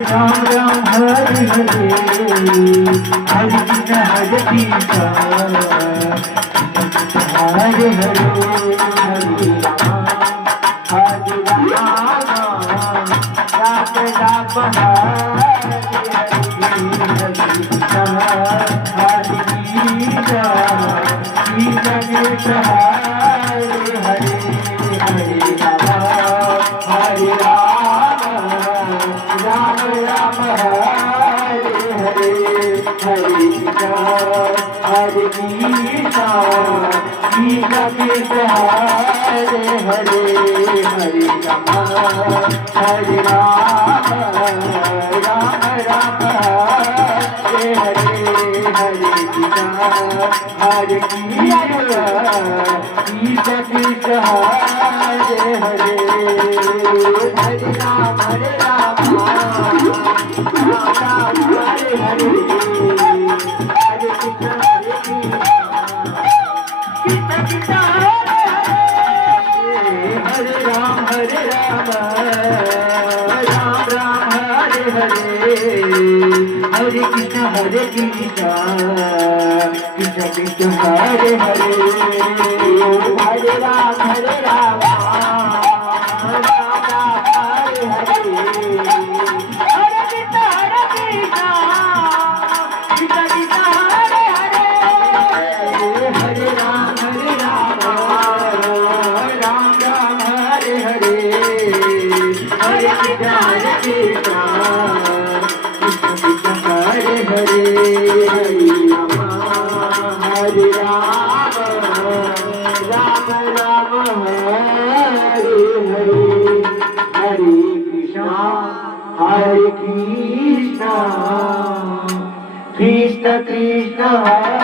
Ram Ram Hare Hare Hare Krishna Hare Krishna Hare Hare Hare Ram Hare Ram Ram Ram Hare Hare Krishna Hare Krishna Krishna Krishna Hare Hare Hare Ram Hare Ram Ram Ram Hare Hare Hare Krishna Hare Krishna Krishna Krishna Hare Hare Hare Ram Hare Ram Ram Ram Hare Hare Hare Krishna Hare Krishna Krishna Krishna Hare Hare Hare Ram Hare Ram Ram Ram Hare Hare Hare Krishna Krishna Krishna Hare Ram Ram Ram Hare Hare Hare Krishna Krishna Krishna Hare Hare Hare Ram Ram Ram Hare Hare Hare Krishna Krishna Krishna Hare Hare Hare Ram Ram Ram Hare Hare Hare Krishna Krishna Krishna Hare Hare Hare Ram Ram Ram Hare Hare Hare Krishna Krishna Krishna Krishna